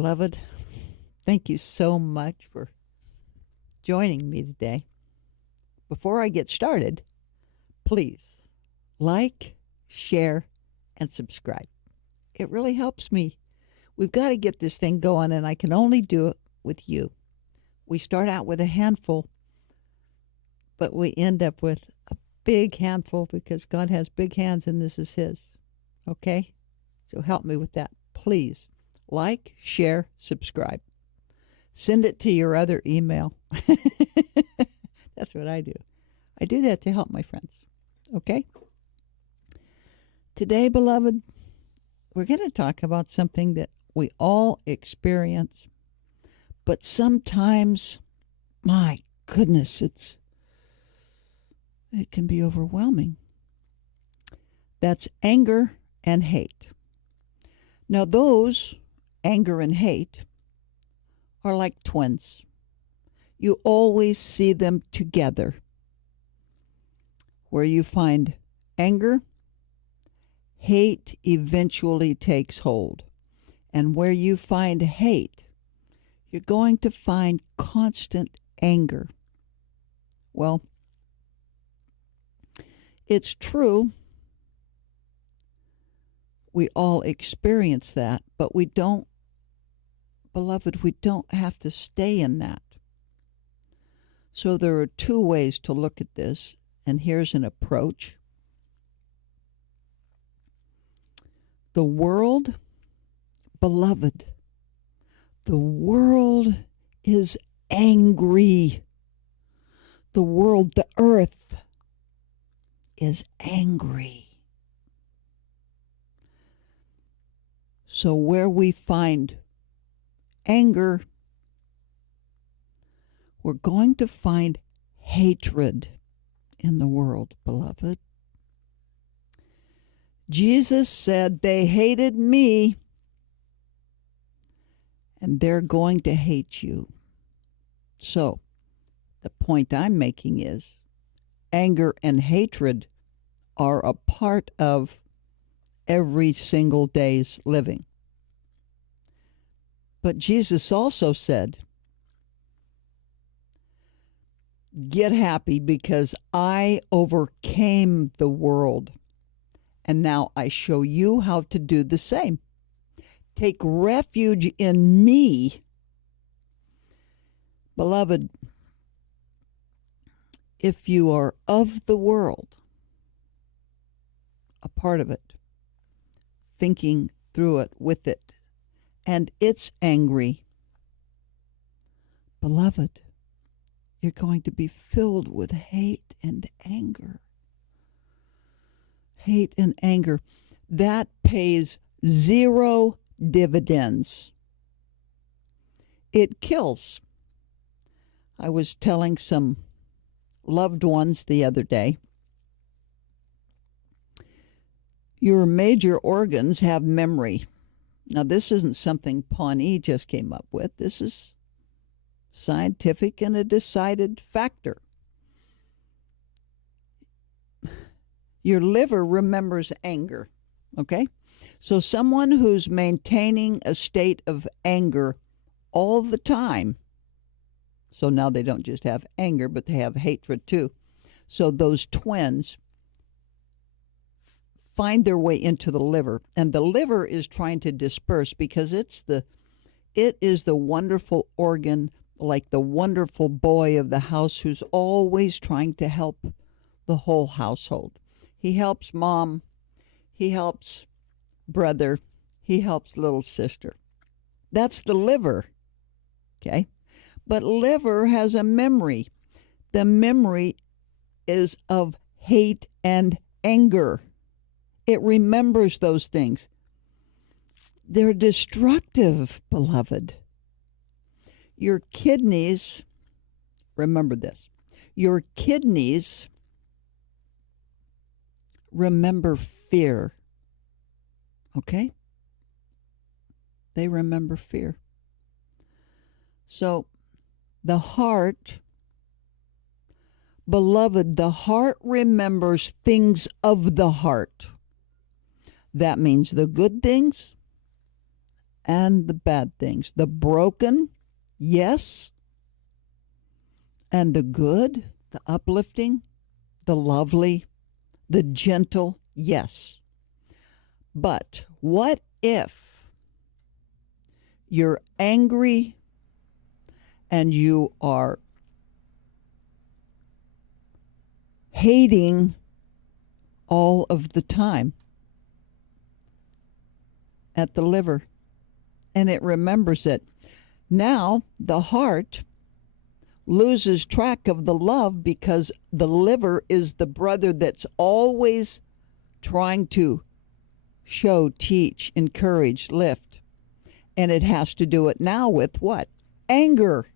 beloved. Thank you so much for joining me today. Before I get started, please like, share, and subscribe. It really helps me. We've got to get this thing going, and I can only do it with you. We start out with a handful, but we end up with a big handful because God has big hands and this is His. Okay? So help me with that. Please like, share, subscribe. Send it to your other email. That's what I do. I do that to help my friends. Okay? Today, beloved, we're going to talk about something that we all experience, but sometimes, my goodness, it can be overwhelming. That's anger and hate. Now, those, anger and hate, are like twins. You always see them together. Where you find anger, hate eventually takes hold. And where you find hate, you're going to find constant anger. Well, it's true. We all experience that, but we don't, beloved, we don't have to stay in that. So there are two ways to look at this, and here's an approach. The world, beloved, the world is angry. The world, the earth, is angry. So where we find anger, we're going to find hatred in the world, beloved. Jesus said, they hated me, and they're going to hate you. So, the point I'm making is, anger and hatred are a part of every single day's living. But Jesus also said, get happy because I overcame the world. And now I show you how to do the same. Take refuge in me. Beloved, if you are of the world, a part of it, thinking through it, with it, and it's angry, beloved, you're going to be filled with hate and anger. Hate and anger. That pays zero dividends. It kills. I was telling some loved ones the other day, your major organs have memory. Now, this isn't something Pawnee just came up with. This is scientific and a decided factor. Your liver remembers anger, okay? So someone who's maintaining a state of anger all the time, so now they don't just have anger, but they have hatred too. So those twins find their way into the liver, and the liver is trying to disperse because it is the wonderful organ, like the wonderful boy of the house who's always trying to help the whole household. He helps mom, he helps brother, he helps little sister. That's the liver, okay? But liver has a memory. The memory is of hate and anger. It remembers those things. They're destructive, beloved. Your kidneys, remember this, your kidneys remember fear. Okay? They remember fear. So, the heart, beloved, the heart remembers things of the heart. That means the good things and the bad things. The broken, yes, and the good, the uplifting, the lovely, the gentle, yes. But what if you're angry and you are hating all of the time at the liver, and it remembers it? Now the heart loses track of the love because the liver is the brother that's always trying to show, teach, encourage, lift. And it has to do it now with what? Anger.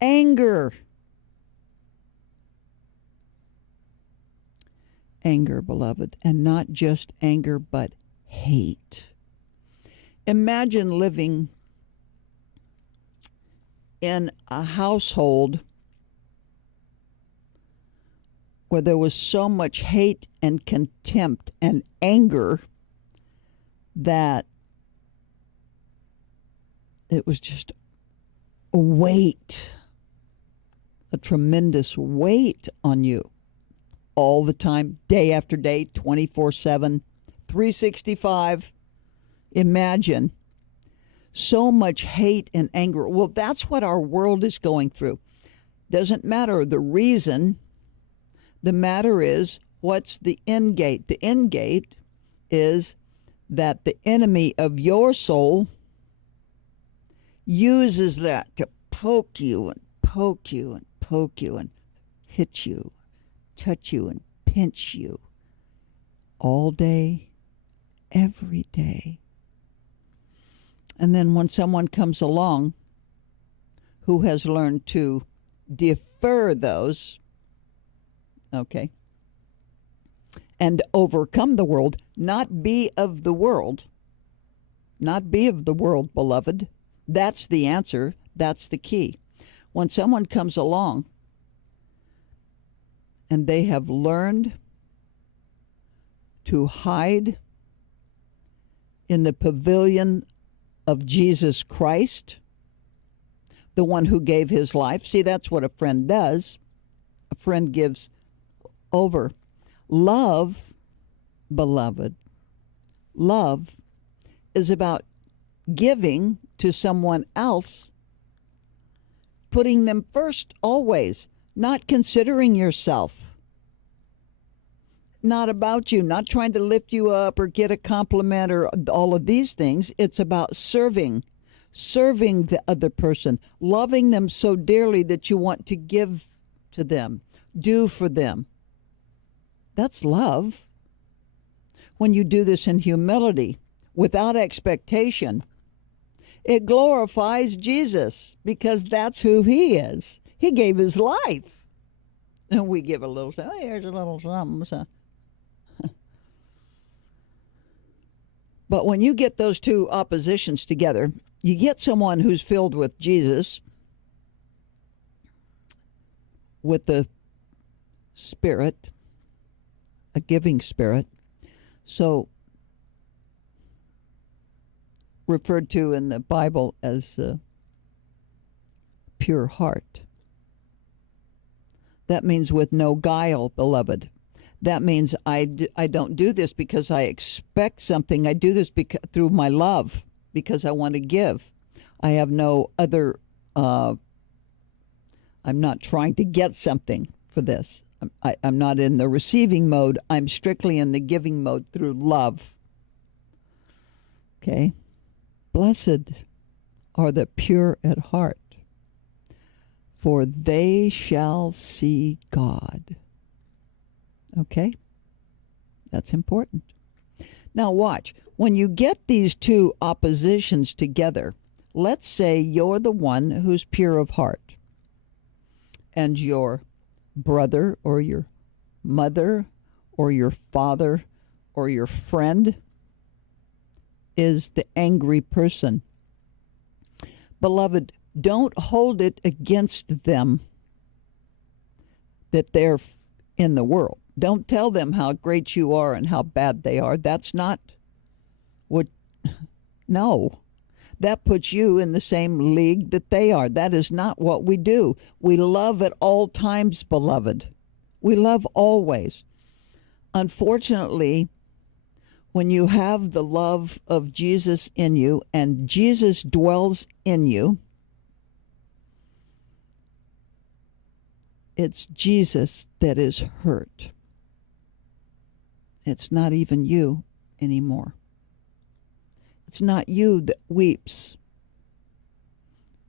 Anger. Anger, beloved. And not just anger, but hate. Imagine living in a household where there was so much hate and contempt and anger that it was just a weight, a tremendous weight on you all the time, day after day, 24/7, 365. Imagine so much hate and anger. Well, that's what our world is going through. Doesn't matter the reason. The matter is, what's the end gate? The end gate is that the enemy of your soul uses that to poke you and poke you and poke you and hit you, touch you and pinch you all day, every day. And then when someone comes along who has learned to defer those, okay, and overcome the world, not be of the world, beloved. That's the answer. That's the key. When someone comes along and they have learned to hide in the pavilion of Jesus Christ, the one who gave his life. See, that's what a friend does. A friend gives over. Love, beloved, love is about giving to someone else, putting them first always, not considering yourself. Not about you, not trying to lift you up or get a compliment or all of these things. It's about serving the other person, loving them so dearly that you want to give to them, do for them. That's love. When you do this in humility, without expectation, it glorifies Jesus because that's who he is. He gave his life. And we give a little, oh, here's a little something. So. But when you get those two oppositions together, you get someone who's filled with Jesus, with the Spirit, a giving spirit, so referred to in the Bible as pure heart. That means with no guile, beloved. That means I don't do this because I expect something. I do this through my love, because I want to give. I have no other, I'm not trying to get something for this. I'm not in the receiving mode. I'm strictly in the giving mode through love. Okay? Blessed are the pure at heart, for they shall see God. Okay? That's important. Now watch. When you get these two oppositions together, let's say you're the one who's pure of heart, and your brother or your mother or your father or your friend is the angry person. Beloved, don't hold it against them that they're in the world. Don't tell them how great you are and how bad they are. That's not what No. That puts you in the same league that they are. That is not what we do. We love at all times, beloved. We love always. Unfortunately, when you have the love of Jesus in you and Jesus dwells in you, it's Jesus that is hurt. It's not even you anymore. It's not you that weeps.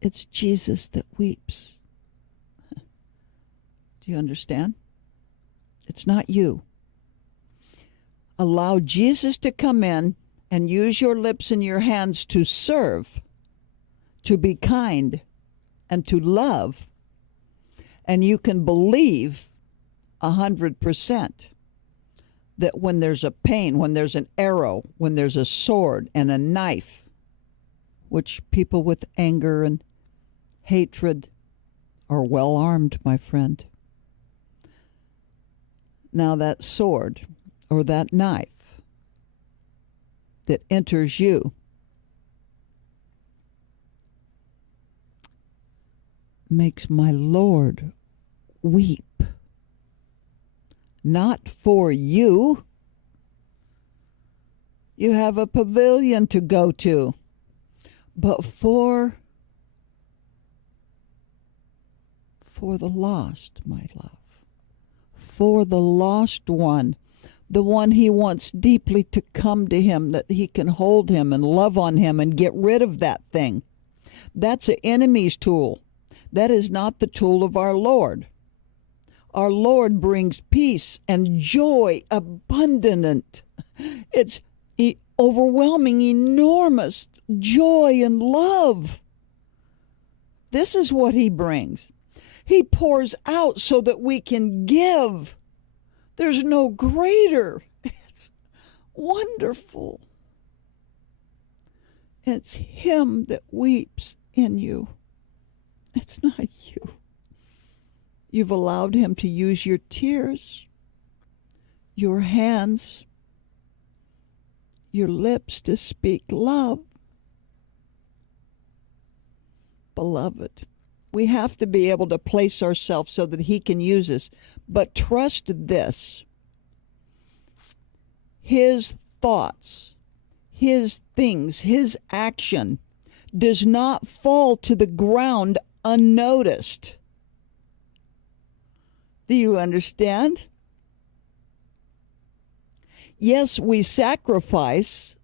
It's Jesus that weeps. Do you understand? It's not you. Allow Jesus to come in and use your lips and your hands to serve, to be kind, and to love. And you can believe 100% that when there's a pain, when there's an arrow, when there's a sword and a knife, which people with anger and hatred are well armed, my friend. Now that sword or that knife that enters you makes my Lord weep. Not for you. You have a pavilion to go to. But for the lost, my love. For the lost one. The one he wants deeply to come to him, that he can hold him and love on him and get rid of that thing. That's an enemy's tool. That is not the tool of our Lord. Our Lord brings peace and joy abundant. It's overwhelming, enormous joy and love. This is what he brings. He pours out so that we can give. There's no greater. It's wonderful. It's him that weeps in you. It's not you. You've allowed him to use your tears, your hands, your lips to speak love. Beloved, we have to be able to place ourselves so that he can use us. But trust this. His thoughts, his things, his action does not fall to the ground unnoticed. Do you understand? Yes, we sacrifice,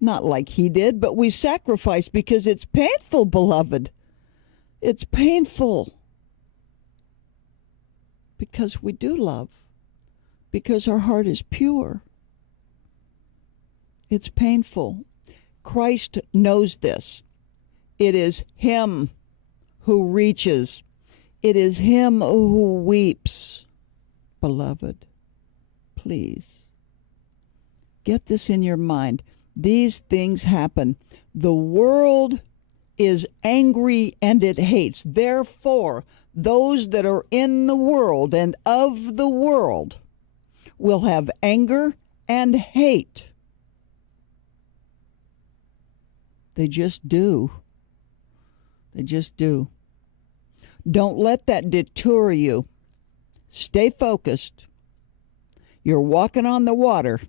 not like he did, but we sacrifice because it's painful, beloved. It's painful. Because we do love. Because our heart is pure. It's painful. Christ knows this. It is him who reaches. It is him who weeps. Beloved, please, get this in your mind. These things happen. The world is angry and it hates. Therefore, those that are in the world and of the world will have anger and hate. They just do. They just do. Don't let that deter you. Stay focused. You're walking on the water.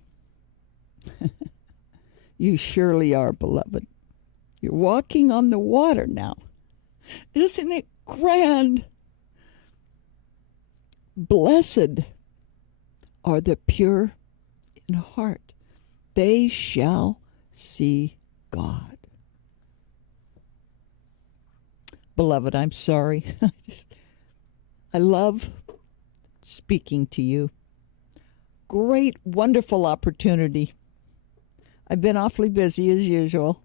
You surely are, beloved. You're walking on the water now. Isn't it grand? Blessed are the pure in heart. They shall see God. Beloved, I'm sorry. I love speaking to you. Great, wonderful opportunity. I've been awfully busy as usual.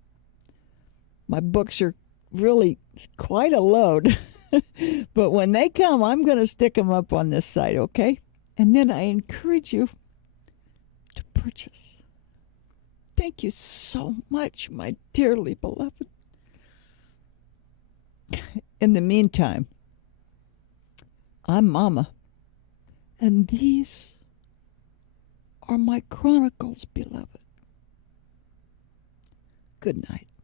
My books are really quite a load. But when they come, I'm going to stick them up on this site, okay? And then I encourage you to purchase. Thank you so much, my dearly beloved. In the meantime, I'm Mama, and these are my chronicles, beloved. Good night.